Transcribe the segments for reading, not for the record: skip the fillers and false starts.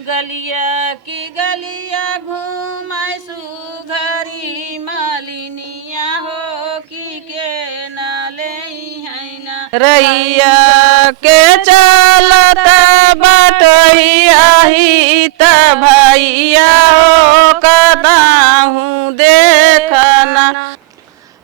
गलिया की गलिया घूमाय सुघरी मालिनिया हो की के नाले है ना रैया के चलता बटैया ही त भैया हो कदाहू देखना।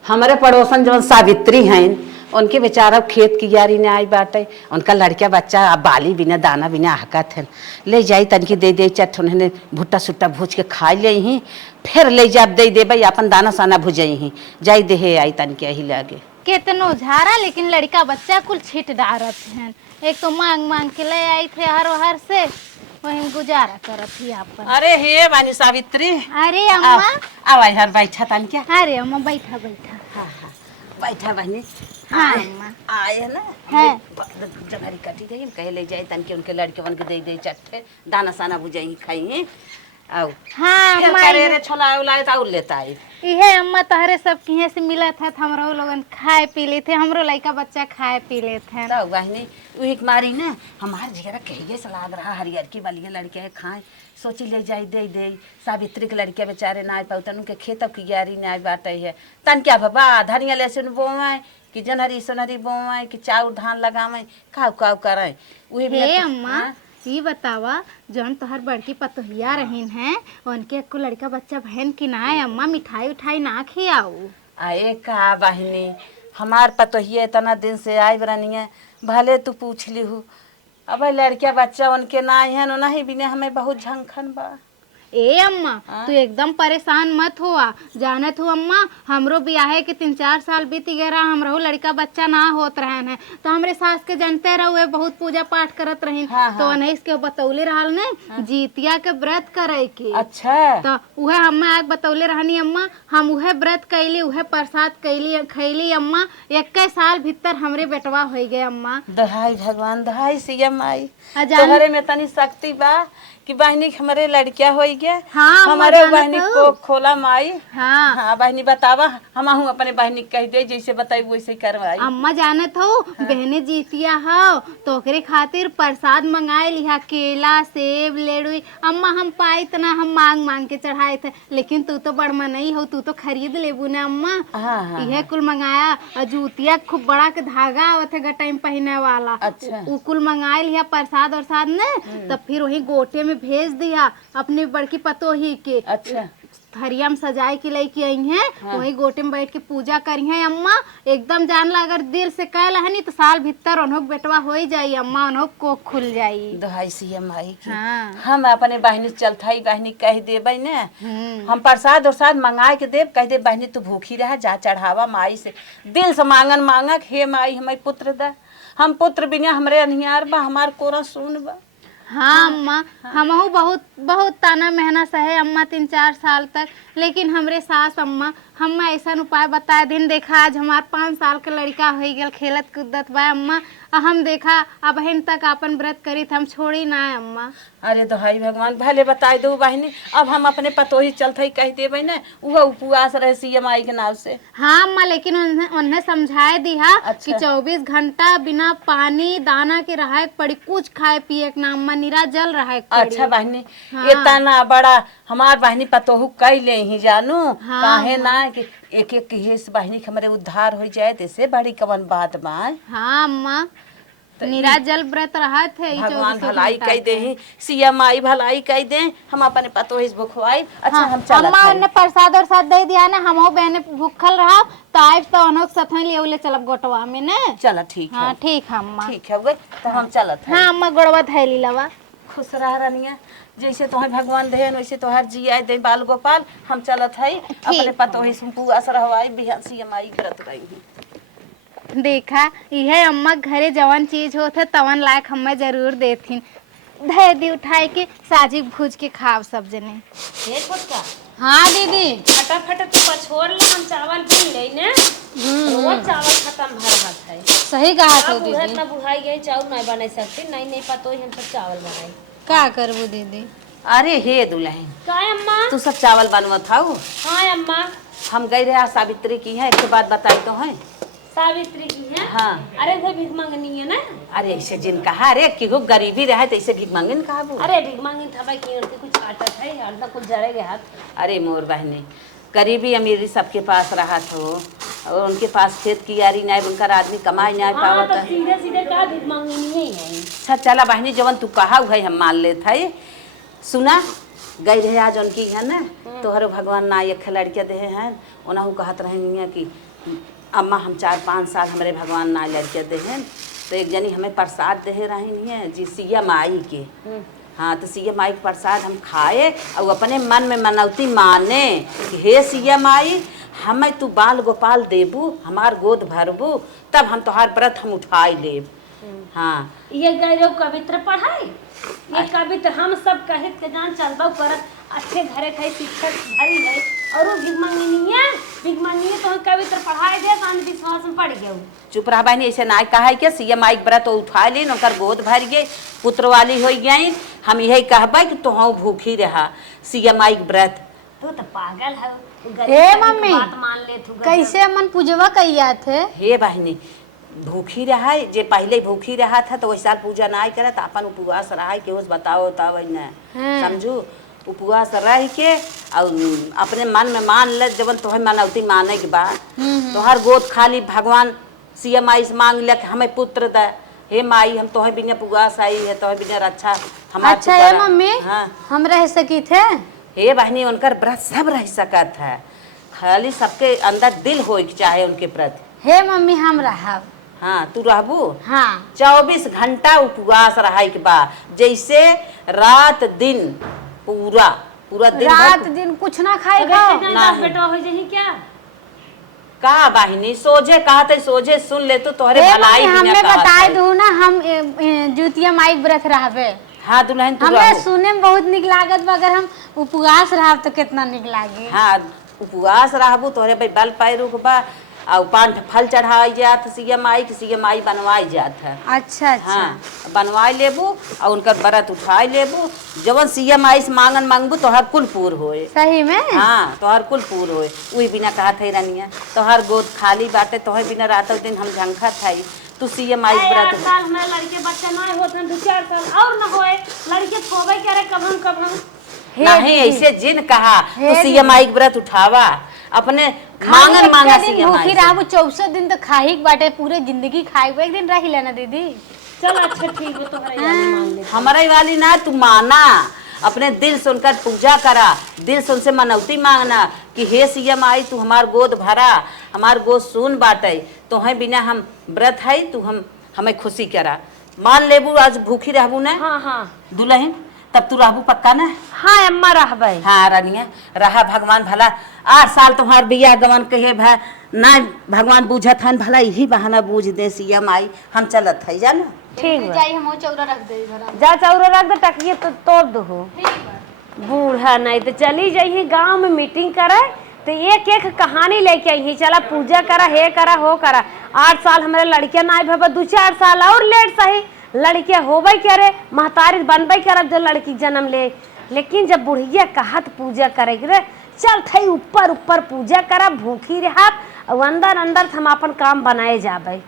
हमारे पड़ोसन जो सावित्री हैं उनके बेचारा खेत की यारी ने आई बाटे। उनका लड़का बच्चा अब बाली बिना दाना बिना हकत है। ले जाई तनकी दे दे चट उन्हें भुट्टा सुट्टा भूज के खा ले ही फिर ले जा दे दे भाई अपन दाना साना भुजई ही जाई दे आई तनके ही लागे कितनो झारा लेकिन लड़का बच्चा कुल छिट डारत हैं। एक तो मांग मांग के ले आई थे हर से वहीं गुजारा करत ही आप। अरे हे बानी सावित्री। अरे अम्मा आवाज हर बैठा तनके। अरे अम्मा बैठा बैठा। हाँ हाँ बैठा बहनी। हाँ अम्मा आए ना है जगहरी कटी गई कहे ले जाए तनके उनके लड़के बन के दे चट्टे दाना साना बुझाई खाई आओ। हाँ अम्मा रे छोला उलाए तो और लेता आई इहे अम्मा तहरे सब किहे से मिला था हमरो लोगन खाए पी ले थे हमरो लड़का बच्चा खाए पी ले थे तो बहनी वही मारी ना हमार जिगरा कहिए सलाद रहा हरियर की बलिए लड़के खाए सोची ले जाई दे सावित्री के लड़के बेचारे ना पाऊ तन के खेत की यारी ना बाटे है तन क्या बाबा धनिया लहसुन बोआए कि जनहरी सोनहरी बोआए कि चाउर धान लगावे काव काव करे वही भी अम्मा ये बतावा जौन तोहर बड़की पतोहिया रहीन हैं उनके को लड़का बच्चा बहन की ना है अम्मा मिठाई उठाई ना खियाऊ। आए का बहनी हमार पतोहिया इतना दिन से आई बरनिया भले तू पूछ ली हूँ अब लड़किया बच्चा उनके ना है नहीं बिना हमें बहुत झंखन बा। ए अम्मा तू एकदम परेशान मत हुआ जानत हो अम्मा हमरो ब्याहे के 3-4 साल बीत गए रहा हमरो लड़का बच्चा ना होत रहन है तो हमरे सास के जानते रहुए बहुत पूजा पाठ करत रहीन। तो नहीं इसके बतौले रहल ने जीतिया के व्रत करे के। अच्छा तो उहे हम्मा आग बतौले रहनी अम्मा हम उहे व्रत कैली उहे प्रसाद कैली खैली अम्मा 21 साल भीतर हमरे बेटवा हो गए अम्मा। दहाई भगवान दहाई सीएम आई तोहरे में तनी शक्ति बा कि बहनी हमारे लड़किया हो गया। हाँ, हमारे बहनी को खोला माई। हाँ हाँ बहनी बतावा हम अपने बहनी कह दे जैसे बताई वैसे करवाई। अम्मा जानत हो बहने जीतिया हो तो ओकरे खातिर प्रसाद मंगाए लिहा केला सेब लेडुई अम्मा हम पाई तना हम मांग मांग के चढ़ाए थे लेकिन तू तो बड़ मनई हो तू तो खरीद लेबू ना अम्मा। यह कुल मंगाया और जूतिया खूब बड़ा के धागा आवत है टाइम पहने वाला। अच्छा उ कुल मंगाए लिहा प्रसाद और साथ ने तब फिर वही गोटे में भेज दिया अपनी बड़की पतोही के। अच्छा थरिया में सजाए के लेके आई हैं। हाँ। वही गोटे में बैठ के पूजा करी है अम्मा एकदम जान ला अगर दिल से कहला है नी तो साल भीतर उन्हों बेटवा हो ही जाई अम्मा उन्हों को खुल जाई। दहाई सीएम आई की। हाँ। हम अपने बहनी चलथाई बहनी कह देबै ने हम प्रसाद उरसाद मंगाए के देव कह दे बहनी तू भूखी रह जा चढ़ावा माई से दिल से मांगन मांगक हे माई हमें पुत्र दा हम पुत्र बिना हमरे अनिहार बा हमार कोरा सुन बा। हाँ अम्मा हमहू बहुत ताना मेहना सहे अम्मा 3-4 साल तक लेकिन हमरे सास अम्मा हम ऐसा उपाय बताए दिन देखा आज हमार 5 साल के लड़का हो गया खेलत कूदत बा अम्मा हम देखा अब हन तक अपन व्रत करी हम छोड़ी ना अम्मा। अरे दहाई भगवान भले बताई दो बहनी अब हम अपने पतोही चलते कह देवे ना वह उपवास रहे सीएम आई के नाम से। हाँ अम्मा लेकिन उन्हें समझाए दिया। अच्छा। कि 24 घंटा बिना पानी दाना के रहा पड़ी कुछ खाए पिए के ना अम्मा निरा जल रहा। अच्छा बहनी इतना बड़ा हमार बहनी पतोहू कह ले ही जानू। हाँ, काहे ना कि एक एक केस बहनी हमारे उद्धार हो जाए तैसे बड़ी कवन बात बा। हाँ अम्मा निरा जल व्रत रहा थे भगवान भलाई कह दे सीएम आई भलाई कह दे हम अपने पतोही भुखवाई। अच्छा हाँ, हम चलत अम्मा ने प्रसाद और साथ दे दिया ना हम बहने भूखल रहा तो आज तो अनोक सथई ले चलब गोटवा में ने। चल ठीक है। हाँ ठीक है अम्मा ठीक है तो हम चलत है। हाँ अम्मा गोड़वा थैली लवा खुश रह रनिया जैसे तोहर भगवान दे वैसे तोहर जिया दे बाल गोपाल हम चलत है अपने पतोही सुपुआ सरहवाई बिहान सीएम आई व्रत रही। देखा यह अम्मा घरे जवन चीज होते तवन लायक हमें जरूर देथिन धै दी उठाए के साजी भूज के खाव सब जने। ये छोटका हाँ दीदी फटाफट तू पछोड़ ले हम चावल पी ले ने रोज चावल खत्म भर हाथ है। सही कहा तो दीदी इतना बुहाई गई चावल नहीं बना सकती नहीं पतो ही हम सब चावल बनाई का करबू दीदी। अरे हे दुल्हन का अम्मा तू सब चावल बनवत हाउ। हाँ अम्मा हम गई रहे सावित्री की है एक बात बताई तो है सावित्री की है। हाँ। अरे वो भीख मांगनी है ना। अरे ऐसे जिन कहा रे कि वो गरीबी रहे तो ऐसे भीख मांगन कहा वो। अरे भीख मांगनी था भाई की उनके कुछ काटा था यार ना कुछ जरेगे हाथ। अरे मोर बहने गरीबी अमीरी सबके पास रहा था और उनके पास खेत की यारी नहीं उनका आदमी कमाई नहीं हाँ पावत तो सीधे सीधे का भीख मांगनी नहीं है। अच्छा चला बहनी जवन तू कहा हुआ हम मान ले था सुना गई रहे आज उनकी है ना तोहर भगवान ना एक लड़के दे हैं उन्हें कहत रहे कि अम्मा हम 4-5 साल हमारे भगवान ना लड़के दे हैं तो एक जनी हमें प्रसाद दे रही है जी सिया माई के। हाँ तो सिया माई के प्रसाद हम खाए और अपने मन में मनौती माने कि हे सिया माई हमें तू बाल गोपाल देबू हमार गोद भरबू तब हम तोहार व्रत हम उठाई लेब। हाँ ये गैरो कवित्र पढ़ाई ये कवित्र हम सब कहित के जान चलबा करत अच्छे घरे खाई शिक्षक भरी है और वो भीख मांगनी है तो हम कवित्र पढ़ाई दे तो विश्वास में पड़ गए। चुप रहा बहनी ऐसे ना कहा है कि सीएम आई व्रत उठा ली नकर गोद भर गए पुत्र वाली हो गई हम यही कहबा कि तो भूखी रहा सीएम आई व्रत। तू तो पागल है हे मम्मी बात मान ले तू कैसे अमन पूजवा कैया थे। हे बहनी भूखी रहा है जे पहले भूखी रहा था तो वैसा पूजा ना करे तो अपन उपवास रहा है कि उस बताओ तब न समझू उपवास रह के और अपने मन में मान ले जब तोहर मनौती माने के बाद तोहर गोद खाली भगवान सीएम माई से मांग ले कि हमें पुत्र दे हे माई हम तोहर बिना उपवास आई है तोहर बिना रक्षा हमारा। अच्छा है मम्मी हाँ हम रह सकी थे। हे बहनी उनकर व्रत सब रह सकत है खाली सबके अंदर दिल हो चाहे उनके प्रति। हे मम्मी हम रहा। हाँ तू रहबू। हाँ 24 घंटा उपवास रहा के बाद जैसे रात दिन पूरा दिन रात दिन कुछ ना खाए ना बेटा हो जाही क्या का बहिनी सोझे कहते सोझे सुन ले तो तोहरे भलाई हमें बताए दू ना हम जुतिया माई व्रत रहबे। हाँ दुल्हन तू हमें सुने में बहुत निक लागत मगर हम उपवास रहब तो कितना निक लागे। हाँ उपवास रहबू तोहरे भाई बल पैर रुकबा और 5 फल चढ़ाई जात सीएम आई बनवाई जात है। अच्छा अच्छा हाँ बनवाई लेबू और उनकर व्रत उठाई लेबू जवन सीएम आई से मांगन मांगबू तोहर कुल पूर होए। सही में हाँ तोहर कुल पूर होए वही बिना कहत है रनिया तोहर गोद खाली बाटे तोहर बिना रात दिन हम झंखत है तू सीएम आई व्रत साल हमारे लड़के बच्चे ना होते 2-4 साल और ना होए लड़के खोबे करे कब नहीं ऐसे जिन कहा तू सीएम आई व्रत उठावा अपने मांगा सीएम आई 64 दिन तो खाही बाटे पूरे जिंदगी खाए एक दिन रही लेना दीदी। चल अच्छा ठीक है तो मान ले हमारे वाली ना तू माना अपने दिल से उनका पूजा करा दिल से उनसे मनौती मांगना कि हे सीएम आई तू हमार गोद भरा हमार गोद सुन बाटे तो है बिना हम व्रत है तू हमें खुशी करा मान लेबू आज भूखी रहबू ना। हाँ हाँ दुल्हन तब तू रहबू पक्का ना। हाँ अम्मा रहबे। हाँ रनिया रहा भगवान भला 8 साल तुम्हार बिया गवन कहे भाई ना भगवान बूझत हन भला यही बहाना बूझ दे सीएम आई हम चलत है जाना। ठीक जाई हम चौरा रख दे घर जा चौरा रख दे टकिए तो तोड़ दो बूढ़ा नहीं तो चली जाइए गांव में मीटिंग करे तो एक एक कहानी लेके आई चला पूजा करा हे करा हो करा 8 साल हमारे लड़के ना आए 2-4 साल और लेट सही लड़के होबे करे महतारी बनबे करब जो लड़की जन्म ले लेकिन जब बुढ़िया कहत पूजा करे रे चल थई ऊपर पूजा करा भूखी रहा और अंदर हम अपन काम बनाए जाबे।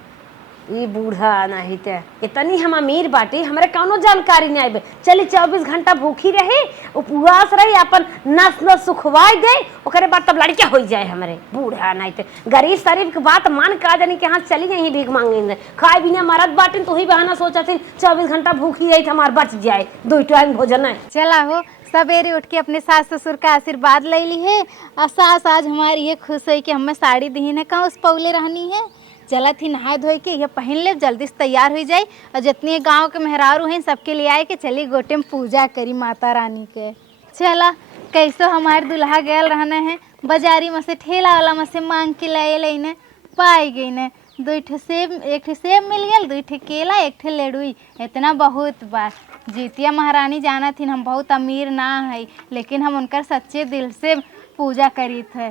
ये बूढ़ा नहीं ते इतनी हम अमीर बाटी हमारे कौनो जानकारी नहीं आए चली 24 घंटा भूखी रही उपवास रही अपन नस सुखवाई दे ओकरे बाद तब लड़के हो जाए हमारे बूढ़ा नहीं ते गरीब शरीफ की बात मान का जानी कि हाँ चली यही भीख मांगे खाए बिना मरद बाटी तो ही बहाना सोचा थी 24 घंटा भूखी रही हमार बच जाए 2 टाइम भोजन है। चला हो सवेरे उठ के अपने सास ससुर का आशीर्वाद ले ली है और सास आज हमारी ये खुश है कि हमें साड़ी दीन है कहाँ उस पौले रहनी है चला थी नहा धोई के ये पहन ले जल्दी से तैयार हो जाए और जितने गांव के मेहरारू हैं सबके लिए आए कि चली गोटे में पूजा करी माता रानी के। चला कैसो हमारे दुल्हा गयल रहना है बाजारी में से ठेला वाला में से मांग के लाए ने पाई गई ने 2 सेब एक सेब मिल गया 2 केला 1 लेडुई इतना बहुत बार जीतिया महारानी जाना थी हम बहुत अमीर ना है लेकिन हम उनका सच्चे दिल से पूजा करी थे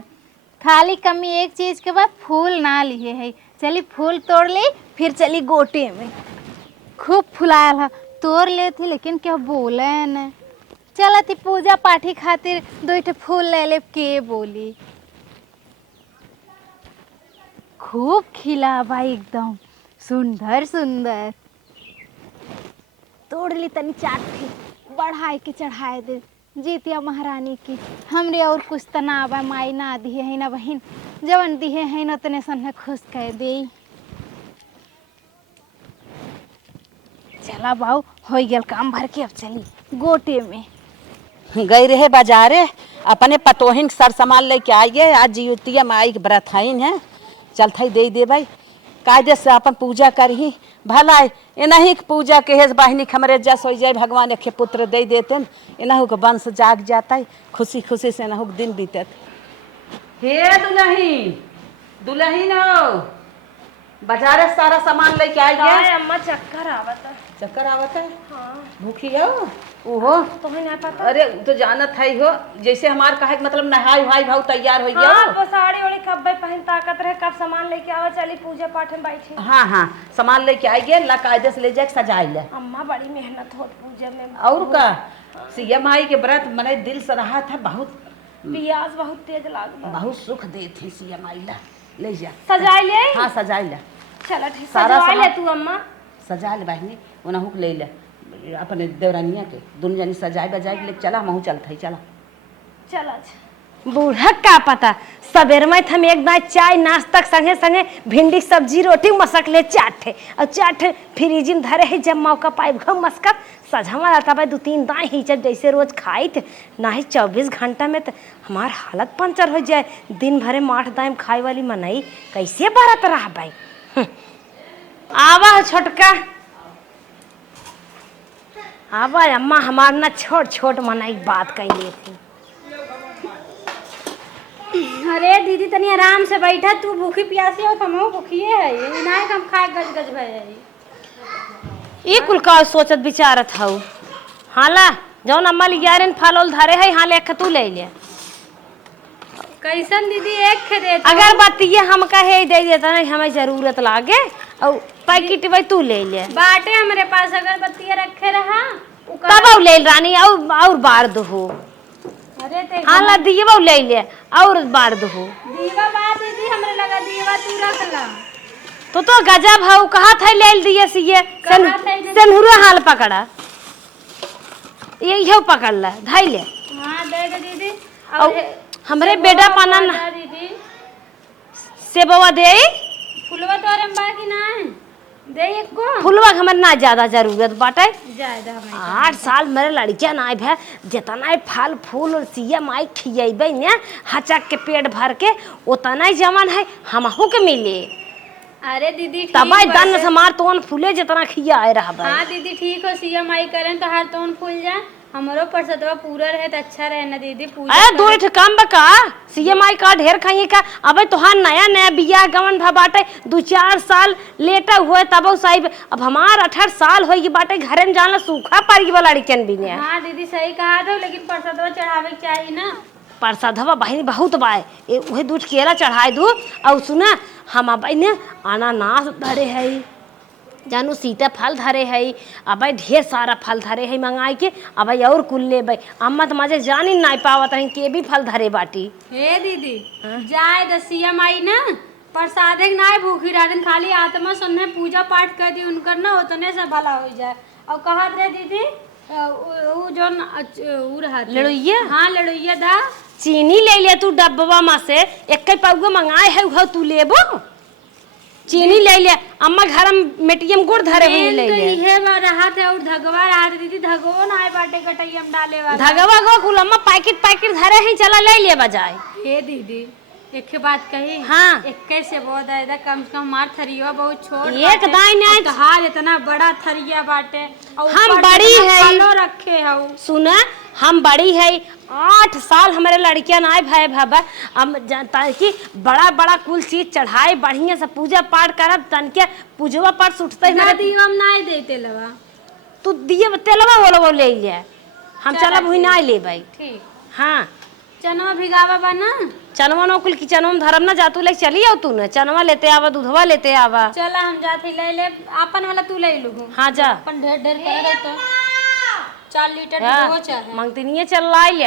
खाली कमी एक चीज़ के बाद फूल ना लिए है चली फूल तोड़ ली फिर चली गोटे में खूब फुलायल है तोड़ ले थी लेकिन क्या बोले न चला थी पूजा पाठी खातिर 2 फूल ले ले के बोली खूब खिला बा एकदम सुंदर सुंदर। तोड़ ली तनी चाट के बढ़ाए के चढ़ाए दे जीतिया महारानी की। हमरे और कुछ त ना आवा, माई ना दिए है ना बहन, जवन दिए है न तने सन खुश कह दे। चला बाऊ हो गया काम भर के, अब चली गोटे में। गई रहे बाजारे अपने पतोहिन सर सामान लेके आइए, आज जियुतिया माई के व्रत हईन है, चल थई दे दे भाई कायदे से अपन पूजा करही भला इनही के पूजा के हेज बहिनी हमरे जस हो जाए भगवान एक पुत्र दे देते इनहु के वंश जाग जाता, खुशी खुशी से इनहु के दिन बीतत। हे दुल्हन दुल्हन हो बाजारे सारा सामान लेके आई गए। अम्मा चक्कर आवता। चक्कर आवत है? हाँ। भूखी हो ओहो तो नहीं पता। अरे तो जानत है हो जैसे हमार कहे मतलब नहाई भाई भाव तैयार हो गया। हाँ, साड़ी वाड़ी कब पहन ताकत रहे, कब सामान लेके आवा, चली पूजा पाठ में बैठी। हाँ हाँ सामान लेके आई गए, ला कायदे से ले जाके सजाई ले। अम्मा बड़ी मेहनत होत पूजा में। और का सिया माई के व्रत मने दिल से रहा था, बहुत प्यास बहुत तेज लागल, बहुत सुख दे थी सिया माई ला, ले जा सजाई ले। हाँ सजाई ले, चला ठीक सारा सजाई ले सामान- तू अम्मा। सजा ले बहनी उनहु के ले ले अपने देवरानिया के दोनों जनी सजाई बजाई के ले चला, महू चलते चला चला। बूढ़ा का पता सबेर में हम एक बार चाय नाश्ता संगे संगे भिंडी सब्जी रोटी मसक ले चाटे और चाट फ्रिज में धरे है, जब मौका पाए घम मस्का सझावा रहता भाई 2-3 दाएँ ही जब जैसे रोज खाई थे ना ही 24 घंटा में तो हमार हालत पंचर हो जाए। दिन भरे माठ दाएँ खाए वाली मनई कैसे बरत रहा भाई। आवा छोटका आवा अम्मा हमार ना छोट छोट मनई बात कैले थी। अरे दीदी तनी आराम से बैठा, तू भूखी प्यासी हो, हमहू भूखिए है ना, हम खाए गज गज भए। ये कुल का सोचत विचारत हूँ। हाला जौन अम्मा लियारन फल उल धरे है, हाँ लेख तू ले ले। कैसन दीदी एक खरे अगर बतिये हम कहे दे देता नहीं, हमें जरूरत लागे और पैकेट भाई तू ले ले। बाटे हमारे पास अगरबत्तियाँ रखे रहा तब और ले रानी और बार दो। अरे ते हाला दिए वो ले ले और बार दो। दीवा बा दीदी हमरे लगा दीवा तू रख ला। तो गजब है, कहा था ले दिए सिए सेनहुरा हाल पकड़ा ये पकड़ ला धाई ले। हाँ दे दे दीदी। और हमरे बेटा पाना दीदी से बवा दे फुलवा तो अरे बाकी ना है दे एक को फुलवा हमर ना ज्यादा जरूरत बाटे। ज्यादा हमें 8 साल मेरे लड़किया ना भे जितना फल फूल और सिया माई खिएबे ने हचक के पेट भर के उतना जमन है हमहू के मिले। अरे दीदी ठीक तबाई बा दन से- समार तोन फूले जितना खिया आए रहा हाँ दीदी ठीक हो, सीएमआई करें तो हर तोन फूल जाए, हमारो परसतवा पूरा रहे तो अच्छा रहे ना दीदी। पूजा अरे दो इठ काम बका सीएमआई का ढेर खाइए का। अबे तोहार नया नया बिया गवन भा बाटे 2-4 साल लेटा हुए तब साहिब। अब हमार 18 साल होगी बाटे घरे में जाना सूखा पारी वाला लड़कियन भी ने। हाँ दीदी सही कहा था, लेकिन परसतवा चढ़ावे के चाहिए ना। प्रसादवा बहिनी बहुत बाय उहे दूध केला चढ़ाए दू। और सुना हम अब ने अनानास धरे है, जानू सीता फल धरे है, अब ढेर सारा फल धरे है मंगाई के। अब और कुल ले अम्मा तो मजे जानी नहीं पावत है के भी फल धरे बाटी। हे दीदी जाए द सीएमआई ना प्रसादे ना भूखी रहन, खाली आत्मा सुनने पूजा पाठ कर दी उनकर ना उतने से भला हो जाए। और कहा रे दीदी उ जोन उ रहा लड़ुइया? हाँ लड़ुइया दा चीनी ले ले तू डब्बा में से एक पौगो मंगाए है उहो तू लेबो। चीनी ले ले अम्मा घर में मेटियम गुड़ धरे हुए ले तो ले। इहे बा रहा थे और धगवा रहा थे दीदी, धगवा ना आए बाटे कटैया में डाले वाला। धगवा गो कुल अम्मा पैकेट पैकेट धरे हैं, चला ले ले बजाए। हे दीदी एक बात कही, हाँ। 21 से बहुत आया कम से कम हमार थरिया बहुत छोट एक बाटे, दाई नहीं। और तोहार इतना बड़ा थरिया बाटे और हम ऊपर बड़ी से है। फलो रखे हऊ। सुना हम बड़ी है 8 साल हमारे लड़कियां ना भाई भाबा हम जानता कि बड़ा बड़ा कुल चीज चढ़ाए बढ़िया से पूजा पाठ करब तन के पूजवा पाठ उठते ना हमारे दीवम ना देते लवा। तू दिए तेलवा वो ले ले हम चला भुई ना ले भाई। ठीक हाँ चनवा भिगावा बा ना। चनवा नो कुल की चनवा में धरम ना जातू ले चली आओ तू न चनवा लेते आवा दूधवा लेते आवा। चला हम जाते ले ले अपन वाला तू ले लू। हाँ जा अपन ढेर ढेर करे तो 4 लीटर हाँ, हो चाहे। मांगती नहीं है चल लाई ले।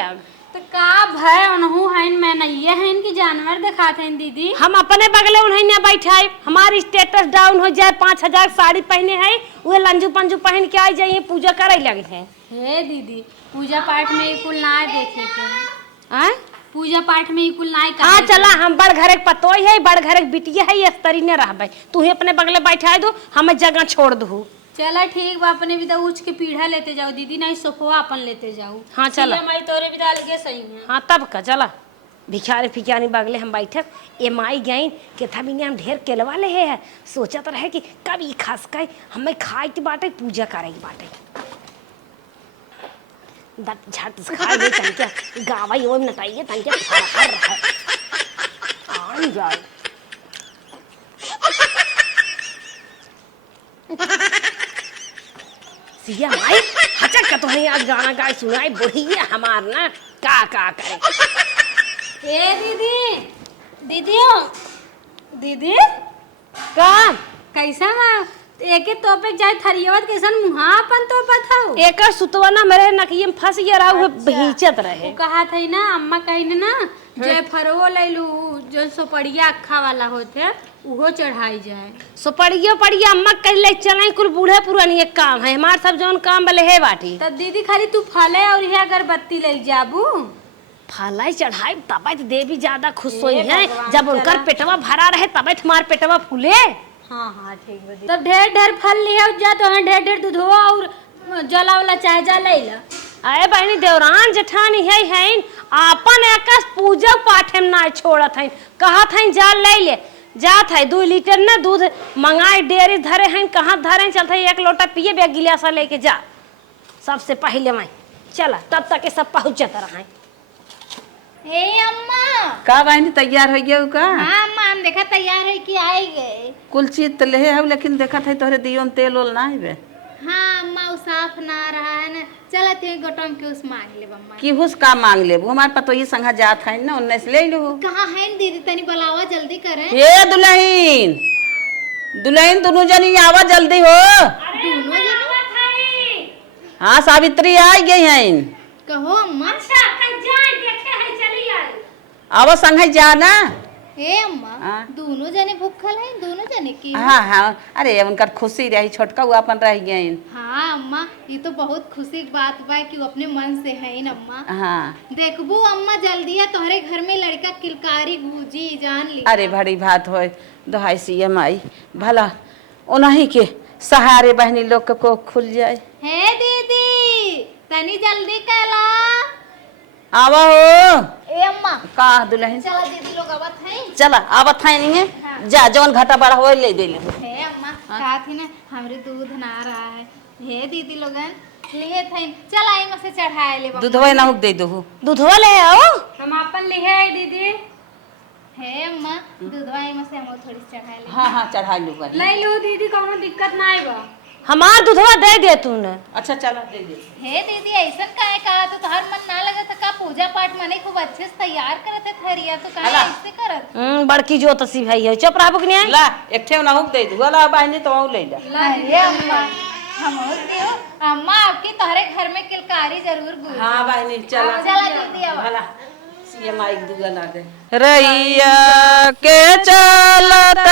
तो का भय उनहु हन मैं नहीं हन कि जानवर दिखाते हैं दीदी। हम अपने बगले उन्हें न बैठाए, हमारी स्टेटस डाउन हो जाए, 5,000 साड़ी पहने है वो लंजू पंजू पहन के आ जाइए पूजा करे लगे हैं। हे दीदी पूजा पाठ में कुल ना देखे के आय पूजा पाठ में कुल ना हाँ चला हम बड़ घर के पतोई है, बड़ घर के बिटिया है, इस तरी ने रहबे। तू ही अपने बगले बैठा दो, हमें जगह छोड़ दू। चला ठीक बा, अपने भी तो उच के पीढ़ा लेते जाओ दीदी, नहीं सोफवा अपन लेते जाओ। हाँ चला माई तोरे भी डाल के सही है। हाँ तब का चला भिखारी फिखारी बगले हम बैठक ए माई गई के था भी हम ढेर केलवा ले है, सोचत रहे कि कब ई खास के हमें खाए के बाटे पूजा करे के बाटे दट झट से खा ले तनके गावाई ओम नटाइए तनके फर रहा आन जाए सिया माई हचक का तो है आज गाना गाय सुनाई बुढ़िया हमार ना का करे। ए दीदी दीदियो दीदी का कैसा माँ एके तोपे जाए थरियवत कैसन मुहा अपन तोपत हो। एकर सुतवा ना मेरे नकिये में फंस गया रहा, वो भींचत रहे। वो कहा था ना अम्मा कही ना जे फरवो ले लू जो सोपड़िया अखा वाला होते उहो चढ़ाई जाए। सुपड़ियो पड़िया अम्मा कह ले चले कुल बूढ़े पुरानी एक काम है, हमार सब जौन काम बले है बाटी। तब दीदी खाली तू फले और यह अगरबत्ती ले जाबू फलाई चढ़ाई तब देवी ज्यादा खुश हुई है, जब उनकर पेटवा भरा रहे तब तुम्हार पेटवा फूले। हाँ हाँ ठीक है। तब ढेर ढेर फल लिया जा तो ढेर ढेर दूध हो और जला वाला चाहे जा ले ला। अरे बहनी देवरान जेठानी है आपन एकस पूजा पाठ में ना छोड़त है, कहत है जा ले ले जात है 2 लीटर ना दूध मंगाए डेयरी धरे हैं, कहाँ धरे चलते है 1 लोटा पिए बे गिलासा लेके जा सबसे पहले मैं चला तब तक के सब पहुँचत रहे। हे अम्मा का बहनी तैयार हो गया का? हाँ अम्मा हम देखा तैयार है कि आए गए। कुल चीज तो ले है लेकिन देखा था तोहरे दियो में तेल ओल ना है। हाँ अम्मा वो साफ ना रहा है ना, चला थे गोटम के उस मांग ले अम्मा। की हुस का मांग ले हमारे पास तो ये संगा जात है ना उन्ने से ले लो। कहाँ है दीदी तनी बुलावा जल्दी करे। ये दुल्हन दुल्हन दोनों जनी आवा जल्दी हो। दोनों जने हाँ सावित्री आ गई हैं। कहो अम्मा। आवा संग जाना। हे अम्मा हाँ। दोनों जने भूखल हैं, दोनों जने की। हाँ हाँ अरे उनका खुशी रही छोटका वो अपन रह गए। हाँ अम्मा ये तो बहुत खुशी की बात बा कि वो अपने मन से है न अम्मा। हाँ देखबू अम्मा जल्दी है तोहरे घर में लड़का किलकारी गूंजी जान ली। अरे बड़ी बात हो दोहाई सी माई भला उन्हीं के सहारे बहनी लोग को खुल जाए। हे दीदी तनी जल्दी कहला। आवा हो ए अम्मा का दुल्हन चला दीदी लोग आवत हैं। चला आवत है नहीं है जा जौन घाटा बड़ा हो ले दे ले। हे अम्मा कहा थी ना हमरे दूध ना रहा है। हे दीदी लोगन लिए थे चल आई में से चढ़ाए ले दूधवा ना दे दो दूधवा ले आओ हम अपन ले है दीदी। हे अम्मा दूधवा आई में से हम थोड़ी चढ़ाए ले। हाँ हाँ चढ़ा लो ले लो दीदी कोनो दिक्कत ना है बा। हमार दूधवा दे दे तूने। अच्छा चला दे दे। हे दीदी ऐसा काहे कहा तो हर मन ना लगा था का पूजा पाठ मने खूब अच्छे से तैयार करते थरिया तो काहे ऐसे करत। बड़की जो तसी भाई है चुप रहा बुकनी ला एक ठे ना दे दू वाला बहनी तो ले ला। अरे अम्मा हम क्यों अम्मा आपकी तोहरे घर में किलकारी जरूर गूंजी। हाँ बहनी चला चला दीदी अब भला सीए माइक दुगा ला दे। रैया के चलत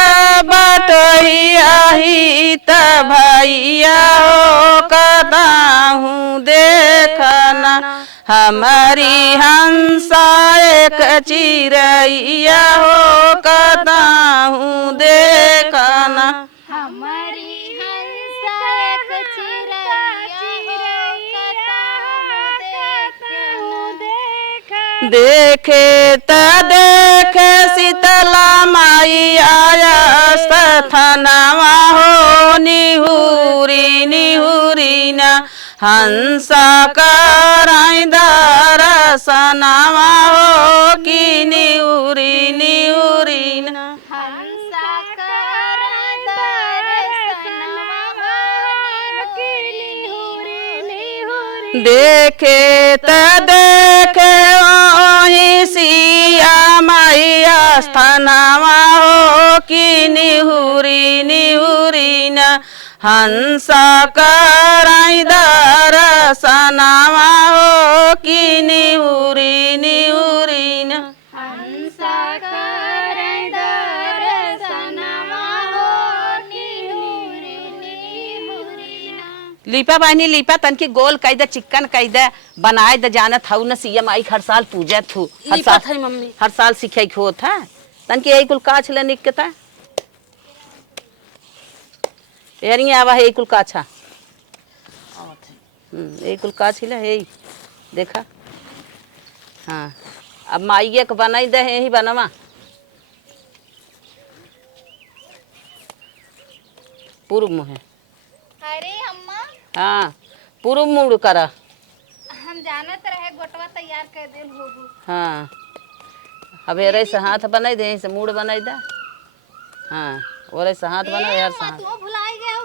बटैया ही त भैया हो कदाहू देखना हमारी हंसा एक चिरैया हो कदाहू देखना। हमारी हंसा एक चिरैया देखे त देखे शीतला माई आया स्थनवा हो निहुरी निहुरी न हंसा कराई दरसनवा हो कि निहुरी निहुरी न। हंसा कर दर्शनवा देखे त देखे ओही सिया मैया स्थानवा हो कि निहुरी निहुरी न हंसा कराई दरसनवा हो कि निहुरी लिपा बहनी लिपा तनकी गोल कई दे चिकन कई दे बनाए दे जानत हऊ न सीएम आई हर साल पूजा थू हर साल है मम्मी। हर साल सिखाई खो था तनकी यही कुल काछ ले निक के था यानी आवा है कुल काछा यही कुल काछ ले है देखा हाँ अब माइये के बनाई दे यही बनवा पूर्व मुँह अरे अम्मा हाँ पूर्व मुड़ करा हम जानत रहे गोटवा तैयार कर देल होबू। हाँ हवेरे से हाथ बनाई दे से मूड बनाई दे हाँ और से हाथ बना यार से हाथ तू भुलाई गए हो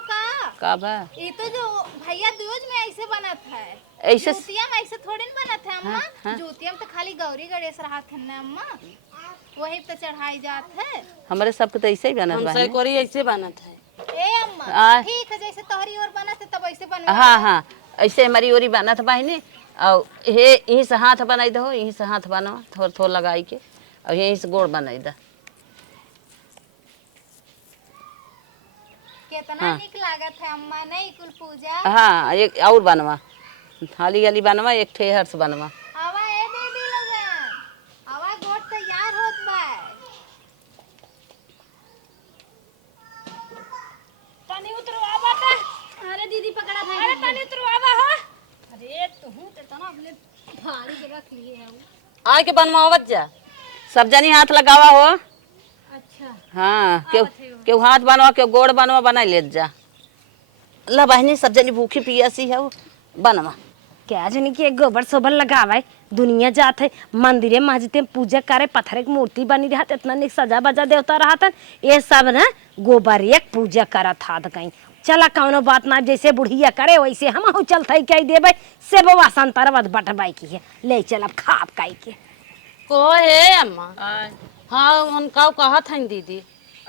का बा ये तो जो भैया दूज में ऐसे बनत है ऐसे जूतिया में ऐसे थोड़ी न बनत है अम्मा। हाँ। जूतिया में तो खाली गौरी गणेश रहत है ना अम्मा, वही तो चढ़ाई जात है। हमारे सबके तो ऐसे ही बनत बा हमसे कोरी ऐसे बनत है। ए अम्मा आ। ठीक है जैसे तोहरी और बनत है तब ऐसे बनवा। हाँ हाँ ऐसे हमारी ओरी बनत बहिनी और हे यहीं से हाथ बनाई दो यहीं से हाथ बनाओ थोड़ा थोड़ा लगाई के और यहीं से गोड़ बनाई दे कितना हाँ। निक लागत है अम्मा नहीं कुल पूजा। हाँ एक और बनवा हाली हाली बनवा एक ठेहर से बनवा आवा ए दीदी लगन आवा गोट तैयार होत बा। तनी उतरवावा था। अरे दीदी पकड़ा था। अरे तनी उतरवावा हो। अरे तू तो तना अपने भारी के रख लिए है। आय के बनवावत जा। सब जनी हाथ लगावा हो अच्छा हाँ क्यों हाथ बनवा क्यों गोड़ बनवा बनाई ले जा ला बहनी सब जनी भूखी पियासी है वो बनवा क्या जनी कि एक गोबर सोबर लगावे दुनिया जात है मंदिरे मस्जिदे में पूजा करे पत्थर की मूर्ति बनी रहत इतना निक सजा बजा देवता रहतन ये सब ना गोबर एक पूजा करत हाथ कहीं चला कौनो बात ना जैसे बुढ़िया करे वैसे हम चलते कह देवे से बवा संतरवत बटबाई की है ले चल अब खाप काई के को है अम्मा। हाँ उनका कहा था दीदी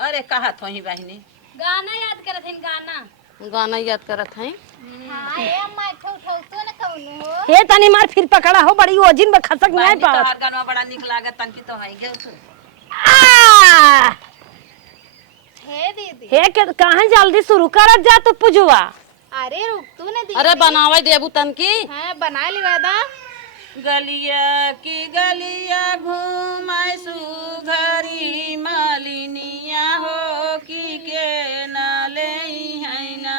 अरे कहा तो ही बहनी गाना याद करत हन गाना। गाना याद करत है। हां ए अम्मा ठौ ठौ तो न कौनो हो। हे तनी मार फिर पकड़ा हो बड़ी ओजिन में खसक नहीं बहनी पावत तोहार गानवा बड़ा निक लागत तनकी तो है गे आ! हे दीदी हे के कहां जल्दी शुरू करत जा तो पुजुआ अरे रुक तू न दीदी। अरे बनावे देबू तन की। हां बना लेवा दा। गलिया की गलिया घूमाय सुघरी मालिनिया हो की के नाले है ना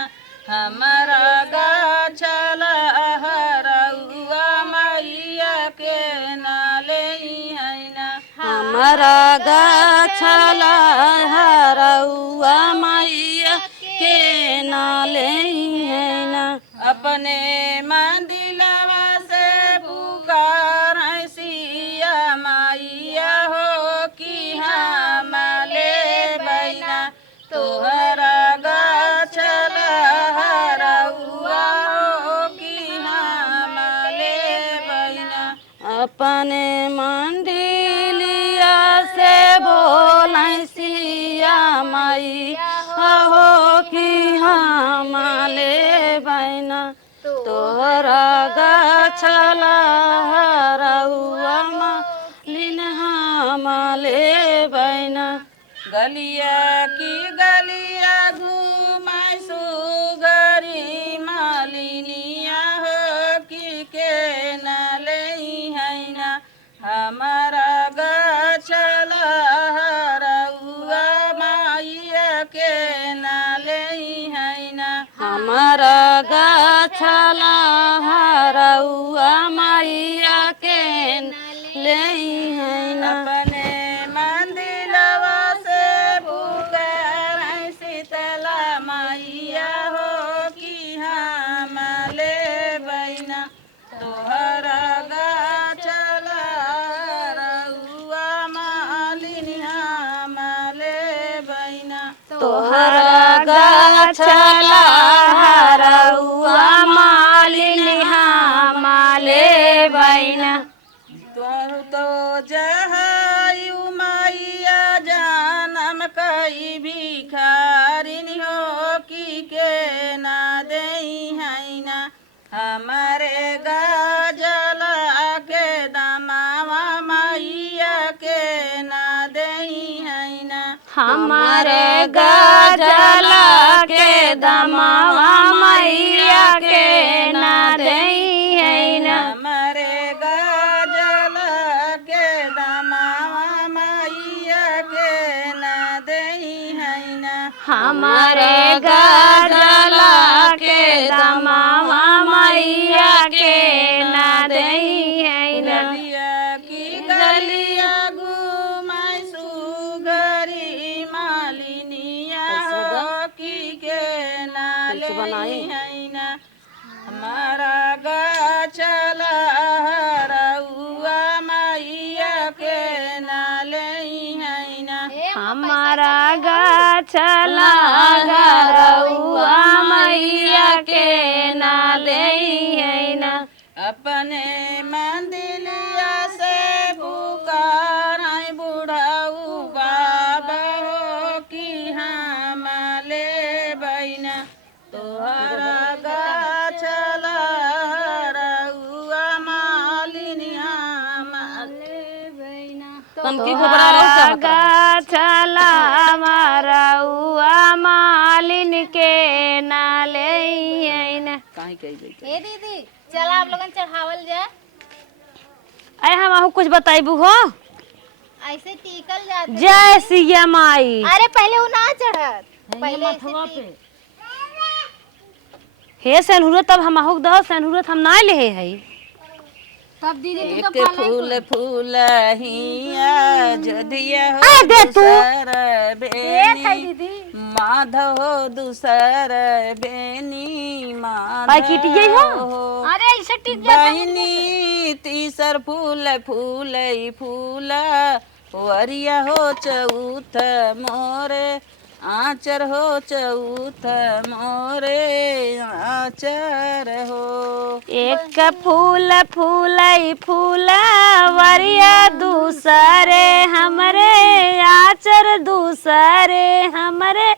हमारा गाछला हरउआ मैया के नाले है ना हमारा गाछला हरउआ मैया के नाले है ना अपने मंदिलवा से पुकार सिया मैया हो कि हम ले बैना तोहरा गाछला हरउआ हो कि हम ले बैना अपने मंदिलिया से बोलाई सिया मैया हो कि हम ले बैना तोहरा गाछला हरउआ मालिन हम ले बैना गलिया की गलिया घूमाय सुगरी मालिनिया हो कि के नाले है ना हमारा गाछला हरउआ मैया के नाले है ना हमारा गाछला हरउआ मैया के ले है ना अपने मंदिलवा से पुकार शीतला मैया हो कि हम ले बैना तोहरा गाछला हरउआ मालिन हम ले बैना तोहरा गाछला हरउआ मालिन हम ले बैना तोहर तो जहायु मैया जानम कई भिखारिन हो कि के ना देई है ना हमारे गाजला के दमावा मैया के ना देई है ना हमारे गजल के दमावा मैया के ना दई है ना हमारे गजल के दमावा मैया के ना दई है ना हमारे गजल के दमावा मैया के ना दई है ना गलिया की गलिया घुमाई सुगरी मालिनिया हो की के नाले है ना हमारा गचल हरउआ मैया के नाले है ना हमारा गचला गरउआ मैया के ना दई है ना अपने मंदिलिया से पुकार बुढ़ाऊ बाबा हो कि हम ले बैना तोहरा गचला रउआ मालिनिया ले बैना तनकी घबरा रहो गचला मरउआ मालिन के ना ले है ना काहे कही गई ए दीदी चला आप लोगन चढ़ावल जाए। अरे हम कुछ बताइबू हो ऐसे टीकल जाते। जय सिया माई। अरे पहले वो ना चढ़त, पहले ऐसे हे सेनुरत तब हम दो सेनुरत हम ना ले है तब दीदी तू एक तो फल फूल फूल हिया जदिया हो दे तू। दूसर बेनी माधव हो दूसर बेनी पैकेटिये हो। अरे ऐसे टिक बहनी तीसर फूल फूल फूल वरिया हो चौथ मोरे आचर हो चौथ मोरे आचर हो एक फूल फूल फूल वरिया दूसरे हमरे आचर दूसरे हमरे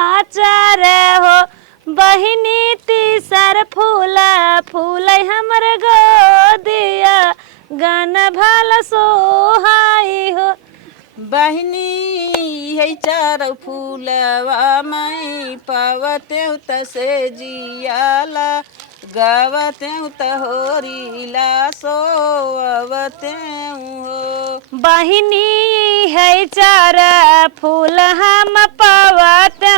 आचर हो बहिनी तीसर फूल फूल हमर गोदिया गन भल सोहाई हो बहनी है चार फूलवा मई पावते तसे जियाला गावते तहोरीला सोवते हो बहिनी है चार फूल हम पावते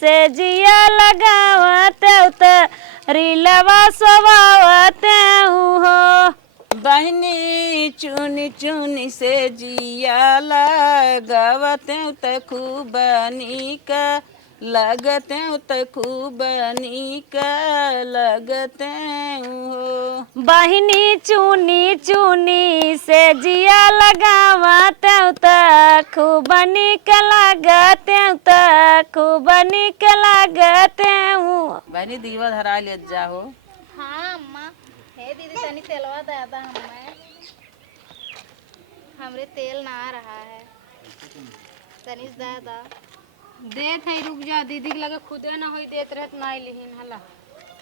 से जिया लगावते रीलवा सोवावते हो बहनी चुनी चुनी से जियाला गावते त खूब नीक लगते त खूब नीक लगते हो बहिनी चुनी चुनी से जिया लगावते खूब निक लगते खूब निक लगते बहनी दीवा धरा ले जाओ हाँ अम्मा। हे दीदी तनी तेलवा दादा हमरे तेल ना आ रहा है तनी दादा देत है रुक जा दीदी के लगे खुदे ना होई देत रहत ना लिहिन हला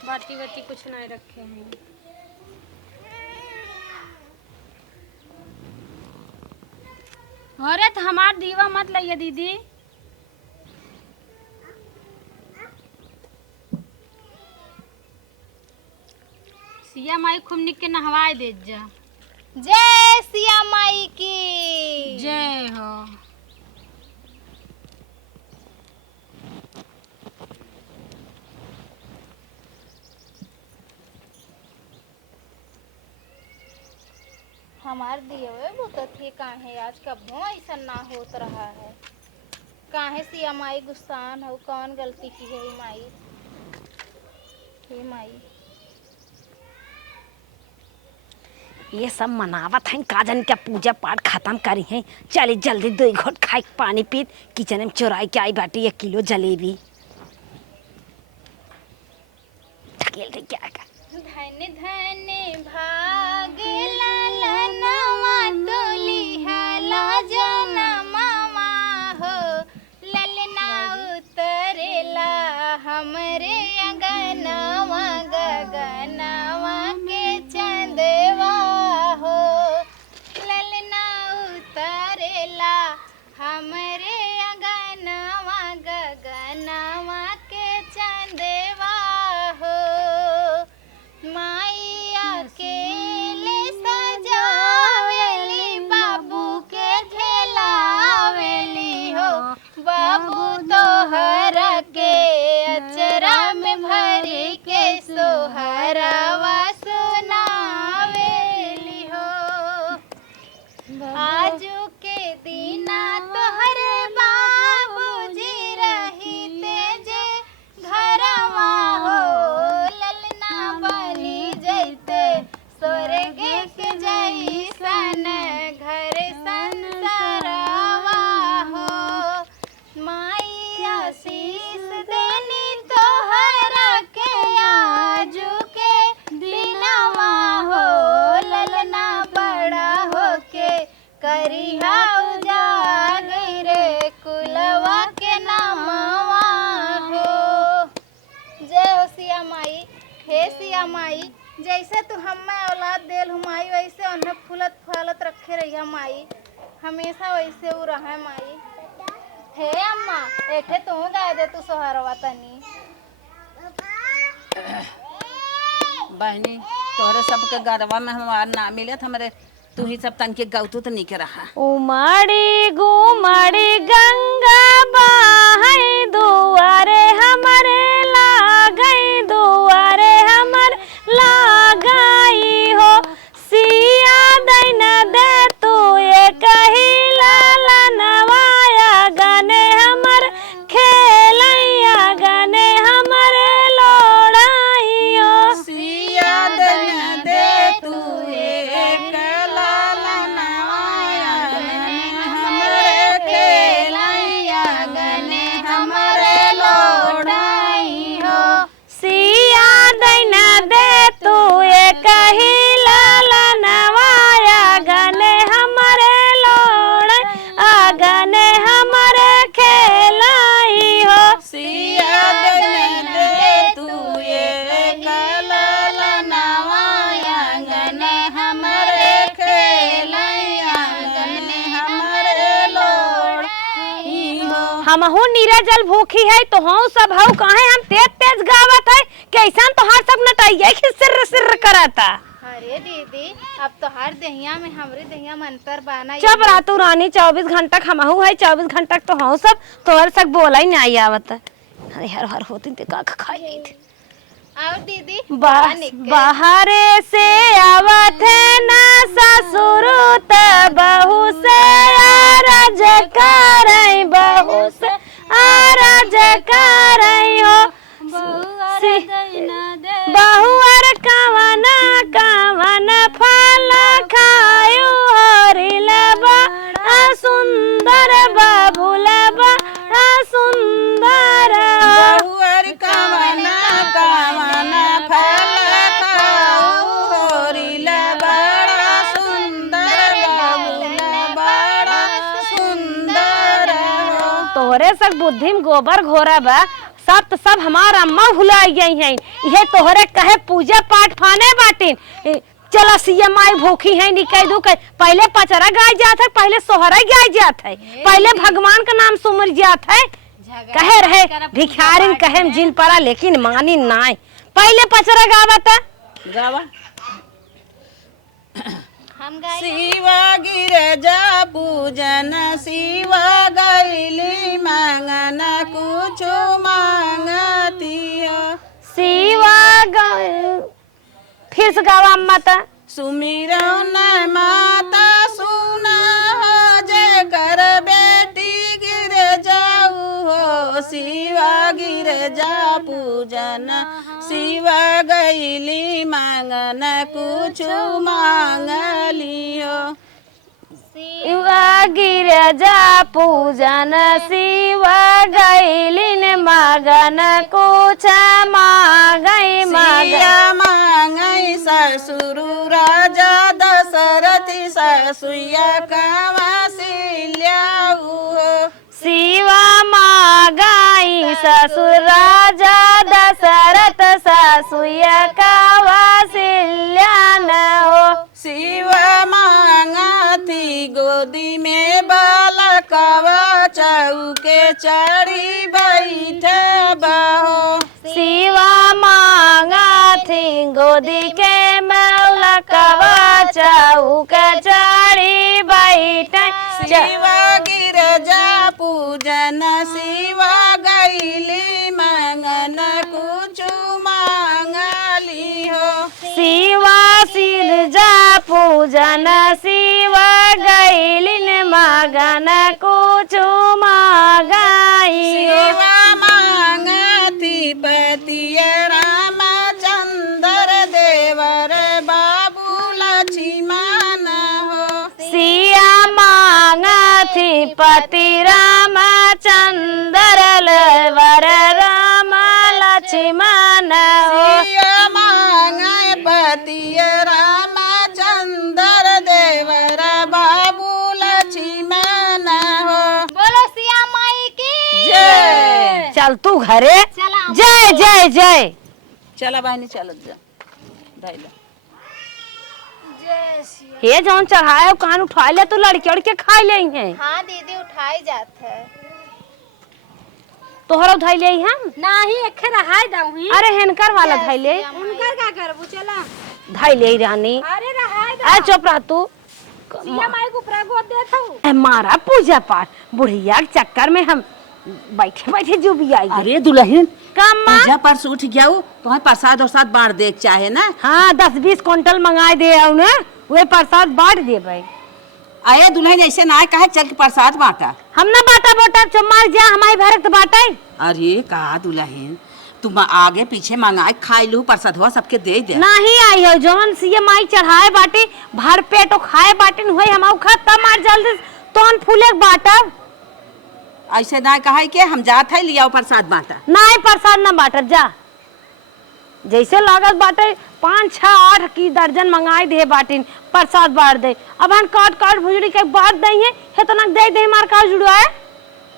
बाटी वाटी कुछ नहीं रखे हैं अरे तो हमार दीवा मत लइए दीदी सिया माई खूब निक के नहवाए दे जा जय सिया माई की जय हो हमार दिए बहुत ही काहे आज कबो ऐसा ना होत रहा है काहे सिया माई गुस्सान हो कौन गलती की है माई हे माई ये सब मनावत हैं काजन के पूजा पाठ खत्म करी हैं चले जल्दी 2 घोट खाए पानी पी किचन में चुराई के आई बाटी 1 किलो जलेबी ढकेल दे क्या का धन धन भाग ललनवा डोली हला जनमवा हो ललना उतरेला हमरे अंगनवा गगनवा के चंदवा हो ललना उतरेला हमरे करिहा उजागर कुलवा के नामवा हो। जय हो सिया माई। हे सिया माई, जैसे तू हमें औलाद देल हूँ माई, वैसे उन्हें फूलत फलत रखे रहिया माई, हमेशा वैसे वो रहे माई। हे अम्मा, एठे तू गाय दे तू सोहरवा तनी। बहनी तोहरे सबके गरबा में हमार ना मिले हमरे, तू ही सब तन के गौतू तो नहीं के रहा। उमड़ी गुमड़ी गंगा बहै दुआरे हमरे लागई, दुआरे हमर लागई हो। सिया दैन दे तू ये कही लाला नवाया गने हमर खेलैया गने हमरे लोड़ाई हो। सिया दन दे तू एक लाला नवाया गने हमरे खेलैया गने हमरे लोड़ाई हो। सिया दैन दे तू ये कही लाला नवाया गने हमरे लोड़ आगने हमरे खेलाई हो। सिया दन दे तू एक लाला नवाया गने हमरे खेलैया गने हमरे लोड़ाई हो। हमहू नीरा जल भूखी है तो हूँ सब हऊ कहे हम तेज तेज गावत है कैसन तोहार सब नटाइया के सिर सिर करता। अरे दीदी, अब तो हर दहिया में हमरे दहिया में अंतर बाना। चुप रहा तू रानी, 24 घंटा हमहू है, 24 घंटा तो हूँ सब तोहर सक बोला ही नहीं आवत। अरे हर हर होती ते का खाई थी। और दीदी बाहर निकल। बाहरे से आवत है ना ससुर त बहू से आरज करई, बहू से आरज करई हो। बहुअर कवन कवन फल खायो हरिलबा सुंदर बाबुलबा सुंदर। बहुअर कवन कवन फल खाऊ होरिला बड़ा सुंदर बाबुला बड़ा सुंदर हो। तोहरे सब बुद्धि में गोबर घोरा बा, सब तो सब हमार अम्मा भुलाई गई हैं। ये तोहरे कहे पूजा पाठ फाने बाटिन। चला सिया माई भूखी है निकल दू कह पहले पचरा गाय जात है, पहले सोहरा गाय जात है, पहले भगवान का नाम सुमर जात है। कहे रहे भिखारिन कहे जिन पड़ा लेकिन मानी नाय। पहले पचरा गावत गावा हम गाय शिवा गिरजा पूजन, शिवा गैली मांगन कुछ मांगती हो। शिवा फिर से गावा अम्मा ता। सुमिरो न माता सुना हो, जय कर बेटी गिर जाऊ हो। शिवा गिरजा पूजन, शिवा गैली मांगन कुछ मांगलियो। शिवा गिरजा पूजन, शिवा गैलिन मगन कुछ मांगई सिया मांगई ससुरु राजा दशरथी, ससुया कवासिल्याऊ हो। शिवा मांगई ससुर राजा दशरथ, ससुया कवासिल्यान हो। शिवा मांगती गोदी में बालकवा, चौके चढ़ी बैठे बहो। शिवा मांगा थी गोदी के मौलकवा, चौक चढ़ी बैठे। शिवा गिरजा पूजन, शिवा गैली मांगन कुछ मांगली हो। शिवा सिरजा पूजन, शिवा गैलिन मगन कुछ मांगाई। शिवा मांगती पतिय रामचंद्र देवर बाबू लक्ष्मण हो। सिया मांगा थी पति रामचंद्र वर राम लक्ष्मण हो। सिया मांगे पतिय रामचंद्र देवर बाबू चल तू घरे। चला जय जय जय। चला बहनी चल जा दाइला। हे जौन चढ़ाए कान उठा ले तो लड़के उड़ के खा ले हैं। हाँ दीदी उठाई जात है। तोहरा उठाई ले हम नाही एखे रहाय दउही। अरे हेनकर वाला धाई ले। उनकर का करबू चला। धाई ले रानी। अरे रहाय आ चुप रह तू। सिया माई को प्रगोद देत हूं। मारा पूजा पाठ बुढ़िया के चक्कर में हम बैठे बैठे जो भी आई। अरे दुल्हन कम्मा पूजा पर से उठ गया तुम्हें प्रसाद और बांट दे चाहे ना। हाँ 10-20 क्विंटल मंगाए दे उन्हें वे प्रसाद बांट दे भाई। अरे दुल्हन ऐसे ना कहे चल के प्रसाद बांटा। हम ना बाटा बोटा चमार जा हमारी भरत बाटा। अरे कहा दुल्हन तुम आगे पीछे मंगाए खाई लू प्रसाद सबके दे दे। नहीं आई हो जौन सीए माई चढ़ाए बाटे भर पेट खाए बाटे हुए हम खा तब मार जल्दी तोन फूले बाटा। ऐसे ना कहा कि हम जात है लिया प्रसाद बांटा। नहीं प्रसाद ना बाटा जा जैसे लागत बाटे 5-6-8 की दर्जन मंगाए दे बाटिन प्रसाद बांट दे। अब हम काट काट भुजड़ी के बांट देंगे है तो ना दे मार का जुड़ा है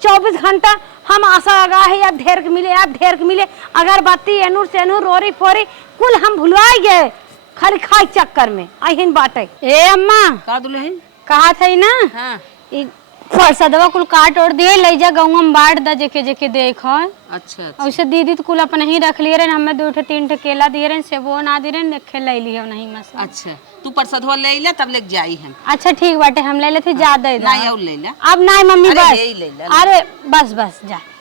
24 घंटा हम आशा लगा है अब ढेर के मिले अब ढेर के मिले अगरबत्ती एनूर सेनूर रोरी फोरी कुल हम भुलवाई गए खाली खाई चक्कर में अहिन बाटे। ए अम्मा का दुल्हन कहा था ना हाँ ई प्रसादवा कुल काट और दे ले जा गौवा में बांट दा जेके जेके देख। अच्छा औसे दीदी तो कुल अपन ही रख लिए रहे हमें 2-3 केला दिए रहे सेबो ना दिए रहे देखे ले लियो नहीं मस। अच्छा तू प्रसाद ले ले तब लेके जाई हम। अच्छा ठीक बाटे हम ले लेते ज्यादा ही नहीं और ले ले। अब नहीं मम्मी अरे बस यही ले ले। अरे बस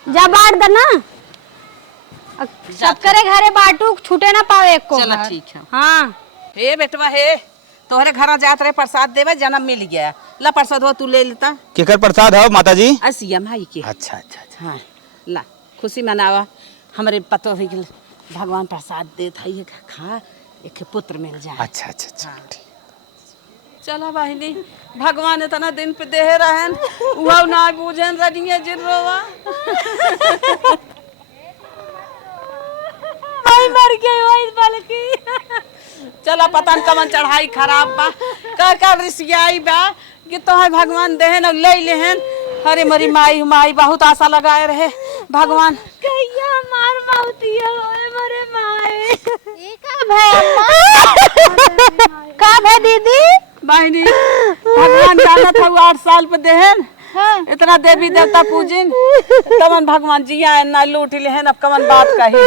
जा बांट दा ना सब करे घरे बाटू छूटे ना पावे एक को। चलो ठीक है। हाँ हे बेटवा हे तोहरे घर जात रहे प्रसाद देवे जन्म मिल गया ला प्रसाद तू ले लेता। केकर प्रसाद है माता जी? असिया भाई के। अच्छा अच्छा अच्छा। हाँ ला खुशी मनावा हमारे पतो है कि भगवान प्रसाद देत है ये खा एक पुत्र मिल जाए। अच्छा अच्छा अच्छा चला बहनी भगवान इतना दिन पे दे रहन वो ना बूझन रनिए जिनवा मैं मर गई वही बल्कि चला पता न कमन चढ़ाई खराब बा का रिसियाई बा कि तोहे भगवान देहन और ले लेहन। अरे मरी माई माई बहुत आशा लगाए रहे भगवान कहिया मार माउती है ओए मरे माए। ये का भै का भै दीदी बहनी भगवान जाना था 8 साल पे देहन इतना देवी देवता पूजिन कमन भगवान जिया ना लूट लेहन अब कमन बात कही।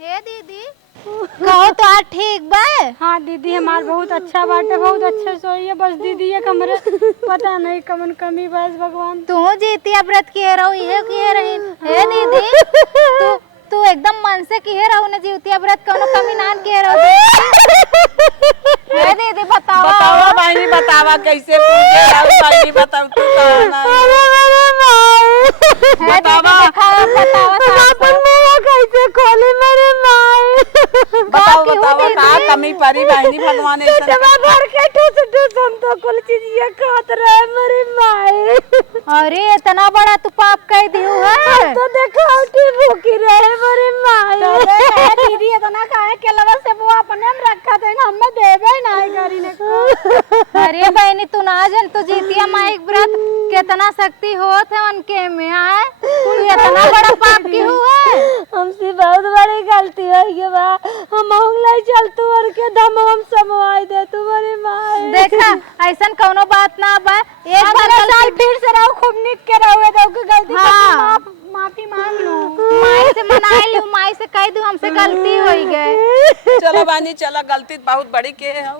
हे दीदी कहो तो आज ठीक बा। हाँ दीदी हमार बहुत अच्छा बाटे बहुत अच्छा सोई है बस दीदी ये कमरे पता नहीं कमन कमी बस भगवान। तू जीतिया व्रत किए रहो ये किए रही। हे दीदी तू एकदम मन से किए रहो ना जीतिया व्रत कोनो कमी ना किए रहो। हे दीदी बताओ बतावा बहनी बतावा कैसे पूजे बहनी बताओ तू कहना कैसे खोले मेरे माए बताओ बतावा का कमी परी बहनी भगवान ऐसा भर के ठुस ठुस हम तो कुल चीज ये खात रहे मेरे माए। अरे इतना बड़ा तू पाप कर दियो है तो देखा उठी भूखी रहे मेरे माए। दीदी इतना काहे के लवा से वो अपने में रखा था ना हमें देवे ना करी ने को। अरे बहनी तू ना जन तू जीतिया माई व्रत कितना शक्ति होत है उनके में आए तू इतना बड़ा पाप की हुआ है। हमसे बहुत बड़ी गलती हो गई बा हम ले चल तू और के दम हम समवाई दे तू मेरे माए। देखा ऐसा कोनो बात ना बा एक बार साल फिर से रहो खूब निक के रहो तो गलती हाँ। माफी मांग लो माई से मनाई लू माई से कह दू हमसे गलती हो गई। चलो बहनी चला गलती बहुत बड़ी के है।